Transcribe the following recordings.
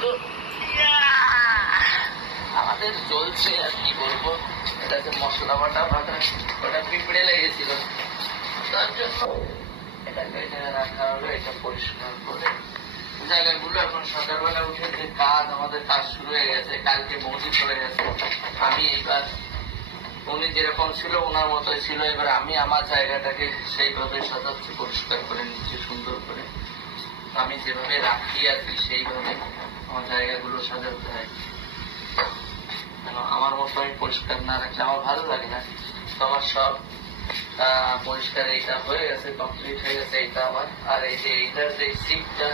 তো আমাদের চলছে আর কি বলবো, এটা যে মশলা বাটা বাটা ওটা পিঁপড়ে লেগেছিল, তার জন্য এটাকে ওই জায়গায় রাখা হলো। এটা পরিষ্কার করে জায়গাগুলো এখন সকালবেলা উঠে যে কাজ, আমাদের কাজ শুরু হয়ে গেছে। কালকে বৌদি চলে গেছে, আমি এইবার উনি যেরকম ছিল ওনার মতোই ছিল, এবার আমি আমার জায়গাটাকে সেইভাবে সাজাচ্ছি, পরিষ্কার করে নিচ্ছি সুন্দর করে। আমি যেভাবে রাখি আর কি সেইভাবে আমার জায়গাগুলো সাজাতে হয়। আমার মতো আমি পরিষ্কার না রাখলে আমার ভালো লাগে না। তো আমার সব পরিষ্কার এইটা হয়ে গেছে, কমপ্লিট হয়ে গেছে এইটা আমার। আর এই যে এইটার যে সিটটা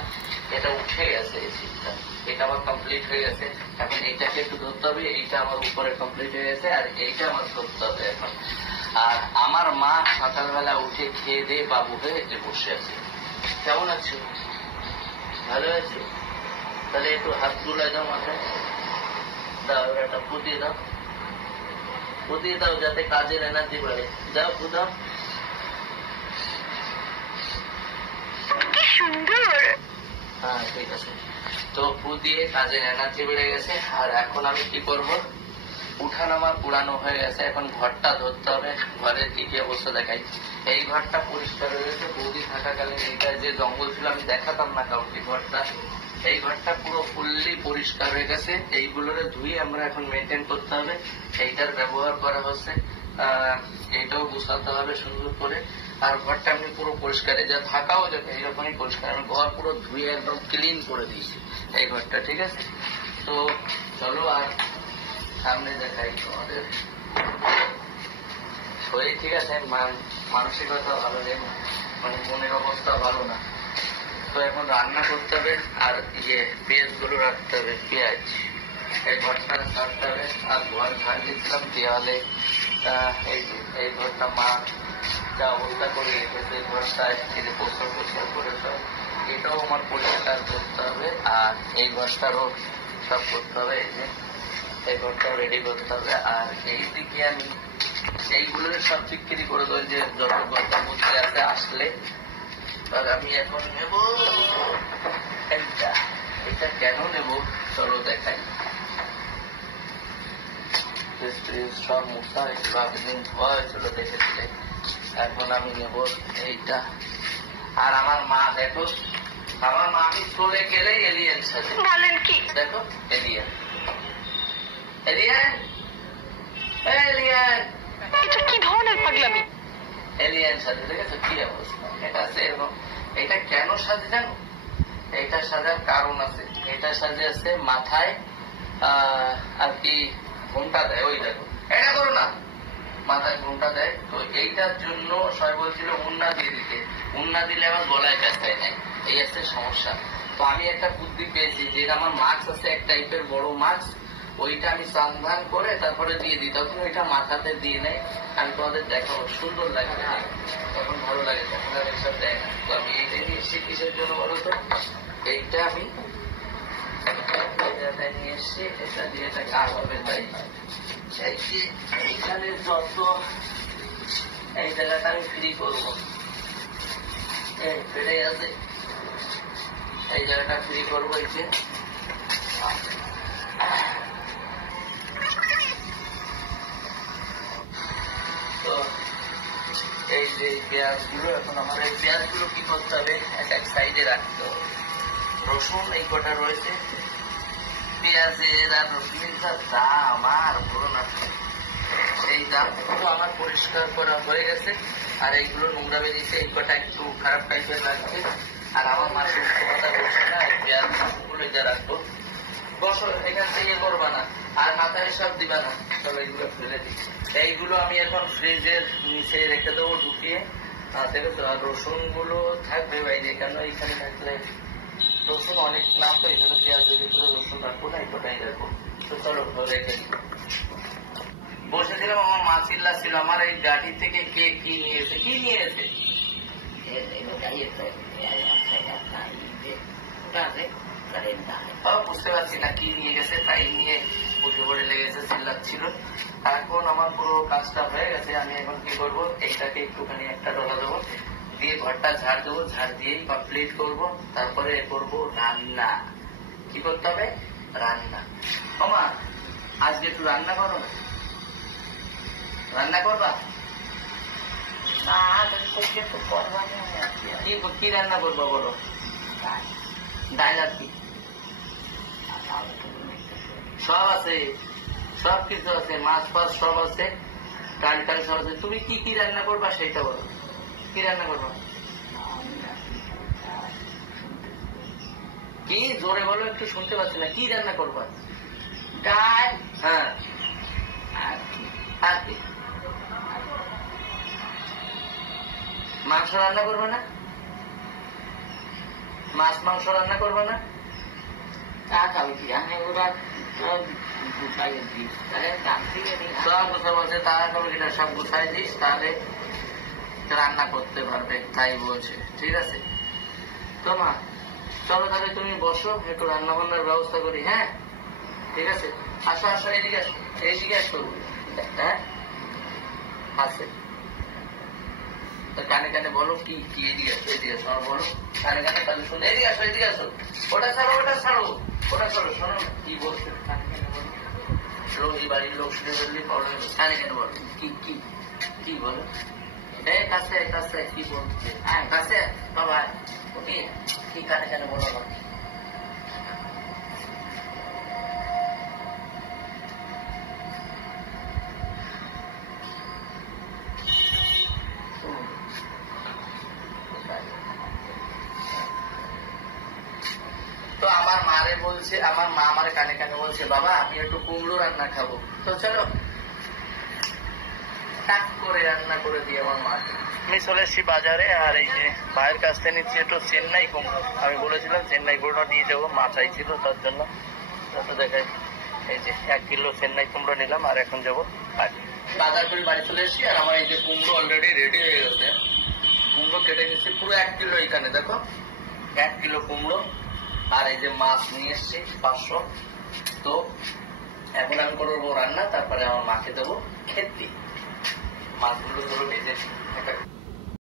এটা উঠে গেছে, এই সিটটা এটা আমার কমপ্লিট হয়ে গেছে। এখন এইটাকে একটু ধরতে হবে, এইটা আমার উপরে কমপ্লিট হয়ে গেছে, আর এইটা আমার ধরতে হবে এখন। আর আমার মা সকালবেলা উঠে খেয়ে দিয়ে বাবু হয়ে যে বসে আছে। কেমন আছো? ভালো আছো? তাহলে একটু হাত তুলে দাও মাথায়, দাও একটা ফু দিয়ে দাও, ফু দিয়ে দাও যাতে কাজের এনার্জি বাড়ে। যাও ফু দাও। সুন্দর। হ্যাঁ ঠিক আছে। তো ফু দিয়ে কাজের এনার্জি বেড়ে গেছে। আর এখন আমি কি করব, উঠান আমার পুরানো হয়ে গেছে, এখন ঘরটা ধরতে হবে। ঘরের কি কি অবস্থা দেখাই। এই ঘরটা পরিষ্কার হয়ে গেছে, বৌদি থাকাকালীন এইটা যে জঙ্গল ছিল আমি দেখাতাম না কাউকে ঘরটা। এই ঘরটা পুরো ফুললি পরিষ্কার হয়ে গেছে। এইগুলোরে ধুয়ে আমরা এখন মেনটেন করতে হবে। এইটার ব্যবহার করা হচ্ছে, এইটাও গুছাতে হবে সুন্দর করে। আর ঘরটা আমি পুরো পরিষ্কার, যা থাকাও যাবে এইরকমই পরিষ্কার। আমি ঘর পুরো ধুয়ে একদম ক্লিন করে দিয়েছি এই ঘরটা, ঠিক আছে? তো চলো আর সামনে দেখাই তোমাদের। শরীর ঠিক আছে, মানসিকতা ভালো নেই, মানে মনের অবস্থা ভালো না। তো এখন রান্না করতে হবে, আর পেঁয়াজ গুলো রাখতে হবে, পেঁয়াজ এই ঘরটা রাখতে হবে। আর ঘর ঝাড় দিচ্ছিলাম দেওয়ালে, এই ঘরটা মা যা অবস্থা করে রেখেছে, ঘরটায় পোস্টার পোস্টার করে সব, এটাও আমার পরিষ্কার করতে হবে। আর এই ঘরটারও সব করতে হবে, এই ঘরটাও রেডি করতে হবে। আর এই দিকে আমি সেইগুলো সব বিক্রি করে দেবো, যে যত গল্পের মধ্যে আছে আসলে। আর আমি এখন নেব এইটা। এটা কেন নেব চলো দেখাই। সব মুখা হয়েছিল, আগের ধোয়া হয়েছিল দেখে দিলে। এখন আমি নেব এইটা। আর আমার মা দেখো, আমার মা আমি চলে গেলে এলিয়েন সাথে। বলেন কি? দেখো এলিয়েন, এলিয়েন, এলিয়েন। এটা কি ধরনের পাগলামি? এলিয়েন সাথে দেখেছো কি অবস্থা? এটা আছে এরকম। এটা কেন সাজে জানো? এইটা সাজার কারণ আছে। এটা সাজে আছে মাথায় আর কি ঘুমটা দেয়, ওই দেখো এটা করো না, মাথায় ঘুমটা দেয়। তো এইটার জন্য সবাই বলছিল উন্না দিয়ে দিতে, উন্না দিলে আমার গলায় ব্যথায় নেয়, এই আছে সমস্যা। তো আমি একটা বুদ্ধি পেয়েছি, যে আমার মাস্ক আছে এক টাইপের বড় মাস্ক, ওইটা আমি সান্ধান করে তারপরে দিয়ে দিই, তখন ওইটা মাথাতে দিয়ে নেয়। আমি তোমাদের দেখাবো, সুন্দর লাগে, তখন ভালো লাগে, তখন আর এসব দেয় না। তো আমি এইটা নিয়ে এসছি কিসের জন্য বলো তো, এইটা আমি নিয়ে এসছি, এটা দিয়ে এটা কাজ হবে। তাই এইখানে যত এই জায়গাটা আমি ফ্রি করবো, ফেটে গেছে, এই জায়গাটা ফ্রি করবো। এই যে তো এই যে পেঁয়াজ গুলো, এখন আমার এই পেঁয়াজ গুলো কি করতে হবে, এক সাইডে রাখতে হবে। রসুন এই কটা রয়েছে, পেঁয়াজের আর রসুনের যা দাম আর বলো না, এই দাম তো আমার পরিষ্কার করা হয়ে গেছে। আর এইগুলো নোংরা বেরিয়েছে, এই কটা একটু খারাপ টাইপের লাগছে। আর আমার মাসে কথা বলছে না, পেঁয়াজ গুলো যা রাখবো, বসো এখান থেকে করবা না, আর মাথায় সব দিবা না, সব এইগুলো ফেলে দিই। এইগুলো আমি এখন ফ্রিজের নিচে রেখে দেবো ঢুকিয়ে। দেখেছো, আর রসুন গুলো থাকবে বাইরে, কেন এখানে থাকলে রসুন অনেক না, তো এই জন্য পেঁয়াজের ভিতরে রসুন রাখবো না, এই কোটাই রাখবো। তো চলো রেখে দিই। বসেছিলাম, আমার মা চিল্লা ছিল, আমার এই গাড়ি থেকে কে কি নিয়েছে, কি নিয়েছে, বুঝতে পারছি না কি নিয়ে গেছে, তাই নিয়ে উঠে পড়ে লেগেছে, চিল্লাচ্ছিল। এখন আমার পুরো কাজটা হয়ে গেছে। আমি এখন কি করবো, এইটাকে একটুখানি একটা ডলা দেবো, দিয়ে ঘরটা ঝাড় দেবো, ঝাড় দিয়েই কমপ্লিট করবো। তারপরে করবো রান্না। কি করতে হবে? রান্না। ওমা আজকে একটু রান্না করো না, রান্না করবা? না করছে তো করবা না। কি রান্না করবো বলো? ডাল আর কি? সব আছে, সব কিছু আছে, মাছ ফাছ সব আছে, ডাল টাল সব আছে। তুমি কি কি রান্না করবা সেটা বলো, কি রান্না করবা? কি জোরে বলো, একটু শুনতে পাচ্ছি না। কি রান্না করবা? ডাল হ্যাঁ, আর কি? আর কি? মাংস রান্না করবে না? মাছ মাংস রান্না করবে না? তা খাবে কি? আমি ওরা সব গুছাইয়ে দিই, তাহলে দাম থেকে দিই। সব কথা বলছে, তারা কমিটিটা সব গুছাই দিস, তাহলে রান্না করতে পারবে, তাই বলছে। ঠিক আছে তো মা, চলো তাহলে তুমি বসো, একটু রান্না বান্নার ব্যবস্থা করি। হ্যাঁ ঠিক আছে, আসো আসো, এইদিকে আসো, এইদিকে আসো। হ্যাঁ আছে তো, কানে কানে বলো কি কি, এদিকে আসো, এদিকে আসো, আমার বলো কানে কানে, তাহলে শোনো। এদিকে আসো, এদিকে আসো, ওটা ছাড়ো, ওটা ছাড়ো, ওটা ছাড়ো, শোনো না কি বলছে, কানে কানে বলো। লোক এই বাড়ির লোক শুনে বললি প্রবলেম, কানে কানে বলো কি কি কি বলো। এই কাছে কাছে কি বলছে, হ্যাঁ কাছে বাবা, কি কি কানে কানে বলো আমার। তো আমার মারে বলছে, আমার মা আমার কানে কানে বলছে, বাবা আমি একটু কুমড়ো রান্না খাবো। তো চলো টাক করে রান্না করে দিই আমার মাকে। আমি চলে এসেছি বাজারে, আর এই যে ভাইয়ের কাছ থেকে নিচ্ছি একটু চেন্নাই কুমড়ো। আমি বলেছিলাম চেন্নাই কুমড়ো নিয়ে যাবো, মা চাইছিল তার জন্য। তো দেখাই, এই যে 1 কিলো চেন্নাই কুমড়ো নিলাম, আর এখন যাবো বাড়ি। বাজার করে বাড়ি চলে এসেছি, আর আমার এই যে কুমড়ো অলরেডি রেডি হয়ে গেছে। কুমড়ো কেটে গেছি পুরো 1 কিলো, এখানে দেখো 1 কিলো কুমড়ো। আর এই যে মাছ নিয়ে এসছি 500। তো এখন আমি করবো রান্না, তারপরে আমার মাকে দেবো খেতে। মাছগুলো ধরো ভেজে একটা